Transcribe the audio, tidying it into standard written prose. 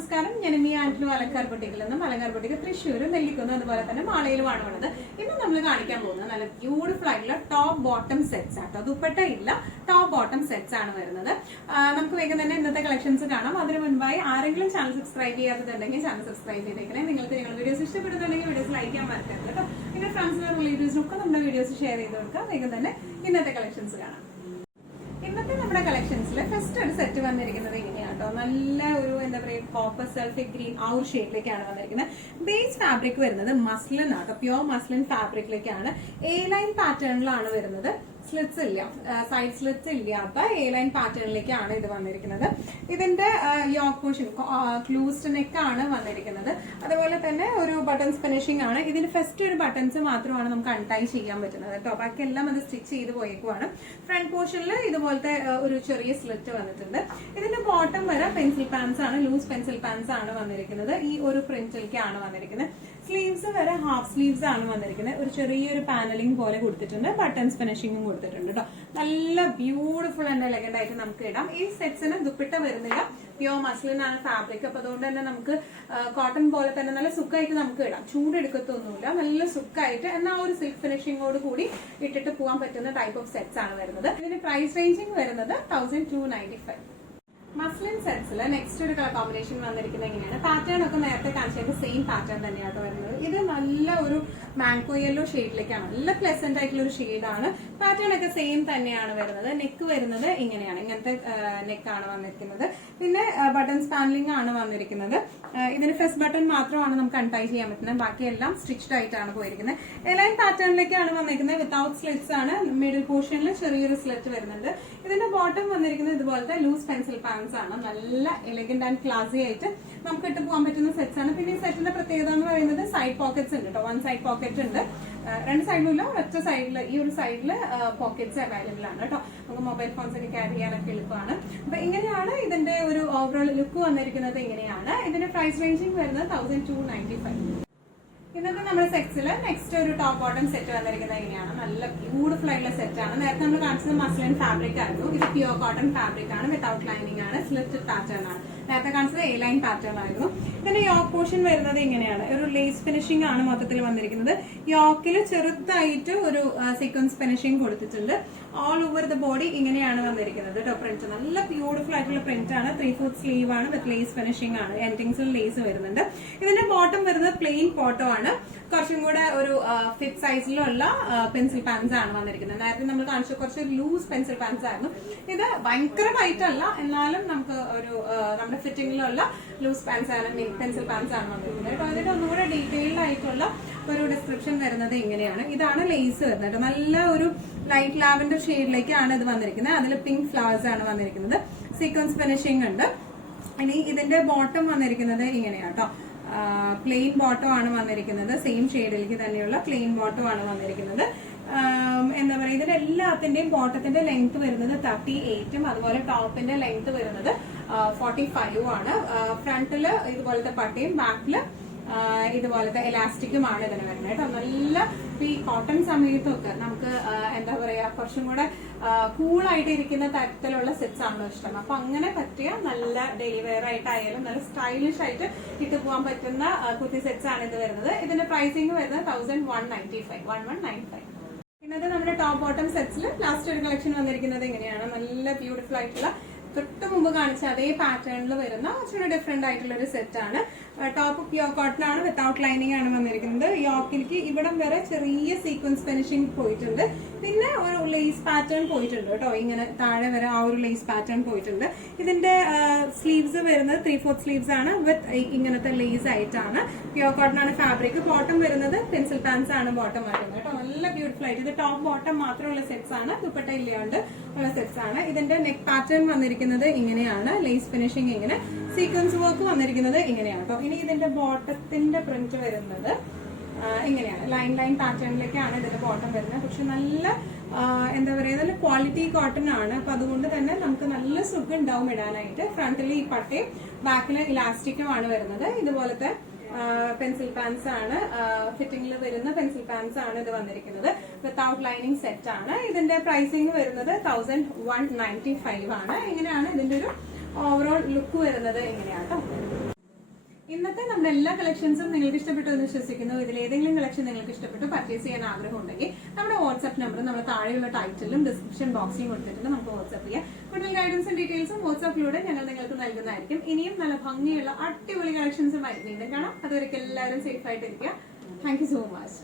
നമസ്കാരം. ഞാൻ മീ ആൻഡ്ലു അലങ്കാർ ബൊട്ടിക്കിൽ നിന്നും അലങ്കാർ ബൊട്ടിക്ക് തൃശ്ശൂർ നെല്ലിക്കുന്ന് അതുപോലെ തന്നെ മാളയിലുമാണ് ഉള്ളത്. ഇന്ന് നമ്മൾ കാണിക്കാൻ പോകുന്നത് നല്ല ബ്യൂട്ടിഫുൾ ആയിട്ടുള്ള ടോപ്പ് ബോട്ടം സെറ്റ്സ് ആണ്. ദുപ്പട്ട ഇല്ല, ടോപ്പ് ബോട്ടം സെറ്റ്സ് ആണ് വരുന്നത്. നമുക്ക് വേഗം തന്നെ ഇന്നത്തെ കളക്ഷൻസ് കാണാം. അതിന് മുൻപായി ആരെങ്കിലും ചാനൽ സബ്സ്ക്രൈബ് ചെയ്യാത്തതുണ്ടെങ്കിൽ ചാനൽ സബ്സ്ക്രൈബ് ചെയ്തേക്കണേ. നിങ്ങൾക്ക് ഞങ്ങൾ വീഡിയോസ് ഇഷ്ടപ്പെടുന്നുണ്ടെങ്കിൽ വീഡിയോസ് ലൈക്ക് ചെയ്യാൻ മറക്കരുത് കേട്ടോ. പിന്നെ ഫ്രണ്ട്സിനും റിലേറ്റീവ്സിനും ഒക്കെ നമ്മുടെ വീഡിയോസ് ഷെയർ ചെയ്ത് കൊടുക്കാം. വേഗം തന്നെ ഇന്നത്തെ കളക്ഷൻസ് കാണാം. ഇന്നത്തെ നമ്മുടെ കളക്ഷൻസിൽ ഫസ്റ്റ് ഒരു സെറ്റ് വന്നിരിക്കുന്നത് ഇങ്ങനെയാണ് കേട്ടോ. നല്ല ഒരു എന്താ പറയുക കോപ്പർ സൾഫേറ്റ് ഗ്രീൻ ആ ഒരു ഷെയ്ഡിലേക്കാണ് വന്നിരിക്കുന്നത്. ബേസ് ഫാബ്രിക് വരുന്നത് മസ്ലിൻ ആണ്, പ്യോർ മസ്ലിൻ ഫാബ്രിക്കിലേക്കാണ്. എ ലൈൻ പാറ്റേണിലാണ് വരുന്നത്. സ്ലിറ്റ്സ് ഇല്ല, സൈഡ് സ്ലിറ്റ്സ് ഇല്ലാത്ത എ ലൈൻ പാറ്റേണിലേക്കാണ് ഇത് വന്നിരിക്കുന്നത്. ഇതിന്റെ യോക്ക് പോർഷൻ ക്ലൂസ്ഡ് നെക്ക് ആണ് വന്നിരിക്കുന്നത്. അതുപോലെ തന്നെ ഒരു ബട്ടൺസ് ഫിനിഷിംഗ് ആണ്. ഇതിന് ഫസ്റ്റ് ഒരു ബട്ടൺസ് മാത്രമാണ് നമുക്ക് അൺടൈ ചെയ്യാൻ പറ്റുന്നത് കേട്ടോ. ബാക്കി എല്ലാം അത് സ്റ്റിച്ച് ചെയ്ത് പോയേക്കുവാണ്. ഫ്രണ്ട് പോർഷനിൽ ഇതുപോലത്തെ ഒരു ചെറിയ സ്ലിറ്റ് വന്നിട്ടുണ്ട്. ഇതിന്റെ ബോട്ടം വരെ പെൻസിൽ പാൻസ് ആണ്, ലൂസ് പെൻസിൽ പാൻസ് ആണ് വന്നിരിക്കുന്നത്. ഈ ഒരു പ്രിന്റിലേക്കാണ് വന്നിരിക്കുന്നത്. സ്ലീവ്സ് വരെ ഹാഫ് സ്ലീവ്സ് ആണ് വന്നിരിക്കുന്നത്. ഒരു ചെറിയൊരു പാനലിംഗ് പോലെ കൊടുത്തിട്ടുണ്ട്, ബട്ടൺസ് ഫിനിഷിംഗും കൊടുത്തിട്ടുണ്ട് കേട്ടോ. നല്ല ബ്യൂട്ടിഫുൾ ആൻഡ് എലഗന്റ് ആയിട്ട് നമുക്ക് ഇടാം. ഈ സെറ്റ്സിന് ദുപ്പട്ട വരുന്നില്ല, പ്യോർ മസ്ലിൻ ആണ് ഫാബ്രിക്. അപ്പൊ അതുകൊണ്ട് തന്നെ നമുക്ക് കോട്ടൺ പോലെ തന്നെ നല്ല സുഖമായിട്ട് നമുക്ക് ഇടാം. ചൂടെടുക്കത്തൊന്നുമില്ല, നല്ല സുഖമായിട്ട് എന്നാൽ ഒരു സിൽക്ക് ഫിനിഷിംഗോട് കൂടി ഇട്ടിട്ട് പോകാൻ പറ്റുന്ന ടൈപ്പ് ഓഫ് സെറ്റ്സ് ആണ് വരുന്നത്. ഇതിന് പ്രൈസ് റേഞ്ചിങ് വരുന്നത് 1295. മസ്ലിൻ സെറ്റ്സിൽ നെക്സ്റ്റ് ഒരു കളർ കോമ്പിനേഷൻ വന്നിരിക്കുന്നത് എങ്ങനെയാണ്? പാറ്റേൺ ഒക്കെ നേരത്തെ കാണിച്ചത് സെയിം പാറ്റേൺ തന്നെയാണ് വരുന്നത്. ഇത് നല്ല ഒരു മാംഗോ യെല്ലോ ഷെയ്ഡിലേക്കാണ്, നല്ല പ്ലസന്റ് ആയിട്ടുള്ള ഒരു ഷെയ്ഡാണ്. പാറ്റേൺ ഒക്കെ സെയിം തന്നെയാണ് വരുന്നത്. നെക്ക് വരുന്നത് ഇങ്ങനെയാണ്, ഇങ്ങനത്തെ നെക്കാണ് വന്നിരിക്കുന്നത്. പിന്നെ ബട്ടൺസ് പാനലിംഗ് ആണ് വന്നിരിക്കുന്നത്. ഇതിന് ഫസ്റ്റ് ബട്ടൺ മാത്രമാണ് നമുക്ക് അൺടൈ ചെയ്യാൻ പറ്റുന്നത്, ബാക്കിയെല്ലാം സ്റ്റിച്ച്ഡ് ആയിട്ടാണ് പോയിരിക്കുന്നത്. എലൈൻ പാറ്റേണിലേക്കാണ് വന്നിരിക്കുന്നത്. വിത്തൗട്ട് സ്ലിറ്റ്സ് ആണ്. മിഡിൽ പോർഷനിൽ ചെറിയൊരു സ്ലിറ്റ് വരുന്നുണ്ട്. ഇതിന്റെ ബോട്ടം വന്നിരിക്കുന്നത് ഇതുപോലത്തെ ലൂസ് പെൻസിൽ പാൻസ് ആണ്. നല്ല എലഗന്റ് ആൻഡ് ക്ലാസി ആയിട്ട് നമുക്ക് ഇട്ട് പോകാൻ പറ്റുന്ന സെറ്റ്സ് ആണ്. പിന്നെ ഈ സെറ്റിന്റെ പ്രത്യേകത എന്ന് പറയുന്നത് സൈഡ് പോക്കറ്റ്സ് ഉണ്ട് കേട്ടോ. വൺ സൈഡ് പോക്കറ്റ് ഉണ്ട്, രണ്ട് സൈഡിലും ഒറ്റ സൈഡിൽ ഈ ഒരു സൈഡിൽ പോക്കറ്റ്സ് അവൈലബിൾ ആണ് കേട്ടോ. നമുക്ക് മൊബൈൽ ഫോൺസ് ഒക്കെ ക്യാരി ചെയ്യാനൊക്കെ എളുപ്പമാണ്. അപ്പൊ ഇങ്ങനെയാണ് ഇതിന്റെ ഒരു ഓവറോൾ ലുക്ക് വന്നിരിക്കുന്നത്. ഇങ്ങനെയാണ് ഇതിന്റെ പ്രൈസ് റേഞ്ചിങ് വരുന്നത് 1295. ഇന്നത്തെ നമ്മുടെ സെറ്റ്സിൽ നെക്സ്റ്റ് ഒരു ടോപ്പ് ബോട്ടം സെറ്റ് വന്നിരിക്കുന്നത് എങ്ങനെയാണ്? നല്ല ബ്യൂട്ടിഫുൾ ആയിട്ടുള്ള സെറ്റ് ആണ്. നേരത്തെ നമ്മൾ കാണിച്ചത് മസ്ലിൻ ഫാബ്രിക് ആയിരുന്നു. ഇത് പ്യോർ കോട്ടൺ ഫാബ്രിക് ആണ്, വിത്തൗട്ട് ലൈനിങ് ആണ്, സ്ലിറ്റ് പാറ്റേൺ ആണ്. നേരത്തെ കാണിച്ചത് എ ലൈൻ പാറ്റേൺ ആയിരുന്നു. ഇതിന്റെ യോക്ക് പോർഷൻ വരുന്നത് ഇങ്ങനെയാണ്. ഒരു ലേസ് ഫിനിഷിംഗ് ആണ് മൊത്തത്തിൽ വന്നിരിക്കുന്നത്. യോക്കിൽ ചെറുതായിട്ട് ഒരു സീക്വൻസ് ഫിനിഷിംഗ് കൊടുത്തിട്ടുണ്ട്. ഓൾ ഓവർ ദ ബോഡി ഇങ്ങനെയാണ് വന്നിരിക്കുന്നത് കേട്ടോ. പ്രിന്റ് നല്ല ബ്യൂട്ടിഫുൾ ആയിട്ടുള്ള പ്രിന്റ് ആണ്. 3/4 സ്ലീവ് ആണ് വിത്ത് ലേസ് ഫിനിഷിംഗ് ആണ്. എൻഡിങ്സിൽ ലേസ് വരുന്നുണ്ട്. ഇതിന്റെ ബോട്ടം വരുന്നത് പ്ലെയിൻ ബോട്ടം ആണ്. കുറച്ചും കൂടെ ഒരു ഫിറ്റ് സൈസിലുള്ള പെൻസിൽ പാൻസ് ആണ് വന്നിരിക്കുന്നത്. നേരത്തെ നമ്മൾ കാണിച്ച കുറച്ച് ലൂസ് പെൻസിൽ പാൻസ് ആയിരുന്നു. ഇത് ഭയങ്കര ടൈറ്റ് അല്ല, എന്നാലും നമുക്ക് ഒരു നമ്മുടെ ഫിറ്റിംഗിലുള്ള ലൂസ് പാൻസ് ആണ്, പെൻസിൽ പാൻസ് ആണ് വന്നിരിക്കുന്നത് കേട്ടോ. അതിന്റെ ഒന്നുകൂടെ ഡീറ്റെയിൽഡ് ആയിട്ടുള്ള ഒരു ഡിസ്ക്രിപ്ഷൻ വരുന്നത് ഇങ്ങനെയാണ്. ഇതാണ് ലേസ് വരുന്നത്. നല്ല ഒരു ലൈറ്റ് ലാവൻഡർ ഷെയ്ഡിലേക്കാണ് ഇത് വന്നിരിക്കുന്നത്. അതിൽ പിങ്ക് ഫ്ലവേഴ്സ് ആണ് വന്നിരിക്കുന്നത്. സീക്വൻസ് ഫിനിഷിംഗ് ഉണ്ട്. ഇനി ഇതിന്റെ ബോട്ടം വന്നിരിക്കുന്നത് ഇങ്ങനെയാണ് കേട്ടോ. പ്ലെയിൻ ബോട്ടം ആണ് വന്നിരിക്കുന്നത്. സെയിം ഷെയ്ഡിലേക്ക് തന്നെയുള്ള പ്ലെയിൻ ബോട്ടം ആണ് വന്നിരിക്കുന്നത്. എന്താ പറയുക, ഇതിന്റെ എല്ലാത്തിന്റെയും ബോട്ടത്തിന്റെ ലെങ്ത് വരുന്നത് 38ഉം അതുപോലെ ടോപ്പിന്റെ ലെങ്ത് വരുന്നത് 45ഉം ആണ്. ഫ്രണ്ടില് ഇതുപോലത്തെ പട്ടയും ബാക്കില് ഇതുപോലത്തെ എലാസ്റ്റിക്കുമാണ് ഇതിന് വരുന്നത് കേട്ടോ. നല്ല ഈ കോട്ടൺ സമയത്തൊക്കെ നമുക്ക് എന്താ പറയാ കുറച്ചും കൂടെ കൂളായിട്ട് ഇരിക്കുന്ന തരത്തിലുള്ള സെറ്റ്സ് ആണല്ലോ ഇഷ്ടം. അപ്പൊ അങ്ങനെ പറ്റിയ നല്ല ഡെയിലി വെയർ ആയിട്ടായാലും നല്ല സ്റ്റൈലിഷ് ആയിട്ട് ഇട്ട് പോകാൻ പറ്റുന്ന കുർത്തി സെറ്റ്സ് ആണ് ഇത് വരുന്നത്. ഇതിന്റെ പ്രൈസിംഗ് വരുന്നത് 1195. ഇന്നത്തെ നമ്മുടെ ടോപ്പ് ബോട്ടം സെറ്റ്സിൽ ലാസ്റ്റ് ഒരു കളക്ഷൻ വന്നിരിക്കുന്നത് എങ്ങനെയാണ്? നല്ല ബ്യൂട്ടിഫുൾ ആയിട്ടുള്ള തൊട്ട് മുമ്പ് കാണിച്ച അതേ പാറ്റേണിൽ വരുന്ന കുറച്ചുകൂടി ഡിഫറെന്റ് ആയിട്ടുള്ള ഒരു സെറ്റ് ആണ്. ടോപ്പ് പ്യോർ കോട്ടൺ ആണ്, വിത്തൗട്ട് ലൈനിങ് ആണ് വന്നിരിക്കുന്നത്. യോക്കിലേക്ക് ഇവിടം വരെ ചെറിയ സീക്വൻസ് ഫിനിഷിംഗ് പോയിട്ടുണ്ട്. പിന്നെ ഒരു ലേസ് പാറ്റേൺ പോയിട്ടുണ്ട് കേട്ടോ. ഇങ്ങനെ താഴെ വരെ ആ ഒരു ലേസ് പാറ്റേൺ പോയിട്ടുണ്ട്. ഇതിന്റെ സ്ലീവ്സ് വരുന്നത് 3/4 സ്ലീവ്സ് ആണ് വിത്ത് ഇങ്ങനത്തെ ലേസ് ആയിട്ടാണ്. പ്യോർ കോട്ടൺ ആണ് ഫാബ്രിക്. ബോട്ടം വരുന്നത് പെൻസിൽ പാൻസ് ആണ് ബോട്ടം വരുന്നത് കേട്ടോ. നല്ല ബ്യൂട്ടിഫുൾ ആയിട്ട് ഇത് ടോപ്പ് ബോട്ടം മാത്രമുള്ള സെറ്റ്സ് ആണ്, ദുപ്പട്ട ഇല്ലാണ്ട് ഉള്ള സെറ്റ്സ് ആണ്. ഇതിന്റെ നെക്ക് പാറ്റേൺ വന്നിരിക്കുന്നത് ഇങ്ങനെയാണ്. ലേസ് ഫിനിഷിംഗ് ഇങ്ങനെ, സീക്വൻസ് വർക്ക് വന്നിരിക്കുന്നത് ഇങ്ങനെയാണ് കേട്ടോ. ഇനി ഇതിന്റെ ബോട്ടത്തിന്റെ പ്രിന്റ് വരുന്നത് ഇങ്ങനെയാണ്. ലൈൻ പാറ്റേണിലേക്കാണ് ഇതിന്റെ ബോട്ടം വരുന്നത്. പക്ഷെ നല്ല എന്താ പറയുക, നല്ല ക്വാളിറ്റി കോട്ടൺ ആണ്. അപ്പൊ അതുകൊണ്ട് തന്നെ നമുക്ക് നല്ല സുഖം ഉണ്ടാവും ഇടാനായിട്ട്. ഫ്രണ്ടിൽ ഈ പട്ടയും ബാക്കില് ഇലാസ്റ്റിക്കും ആണ് വരുന്നത്. ഇതുപോലത്തെ പെൻസിൽ പാൻസ് ആണ്, ഫിറ്റിംഗിൽ വരുന്ന പെൻസിൽ പാൻസ് ആണ് ഇത് വന്നിരിക്കുന്നത്. വിത്തൗട്ട് ലൈനിങ് സെറ്റ് ആണ്. ഇതിന്റെ പ്രൈസിംഗ് വരുന്നത് 1195 ആണ്. ഇങ്ങനെയാണ് ഇതിന്റെ ഒരു ഓവറോൾ ലുക്ക് വരുന്നത്. എങ്ങനെയാണ് കേട്ടോ. ഇന്നത്തെ നമ്മുടെ എല്ലാ കളക്ഷൻസും നിങ്ങൾക്ക് ഇഷ്ടപ്പെട്ടു എന്ന് വിശ്വസിക്കുന്നു. ഇതിൽ ഏതെങ്കിലും കളക്ഷൻ നിങ്ങൾക്ക് ഇഷ്ടപ്പെട്ടു പർച്ചേസ് ചെയ്യാൻ ആഗ്രഹം ഉണ്ടെങ്കിൽ നമ്മുടെ വാട്സ്ആപ്പ് നമ്പർ നമ്മൾ താഴെയുള്ള ടൈറ്റിലും ഡിസ്ക്രിപ്ഷൻ ബോക്സിലും കൊടുത്തിട്ടുണ്ട്. നമുക്ക് വാട്സ്ആപ്പ് ചെയ്യാം. കൂടുതൽ ഗൈഡൻസും ഡീറ്റെയിൽസും വാട്സ്ആപ്പിലൂടെ ഞങ്ങൾ നിങ്ങൾക്ക് നൽകുന്നതായിരിക്കും. ഇനിയും നല്ല ഭംഗിയുള്ള അടിപൊളി കളക്ഷൻസുമായി വീണ്ടും കാണാം. അതുവരെ എല്ലാവരും സേഫ് ആയിട്ടിരിക്കുക. Thank you so much.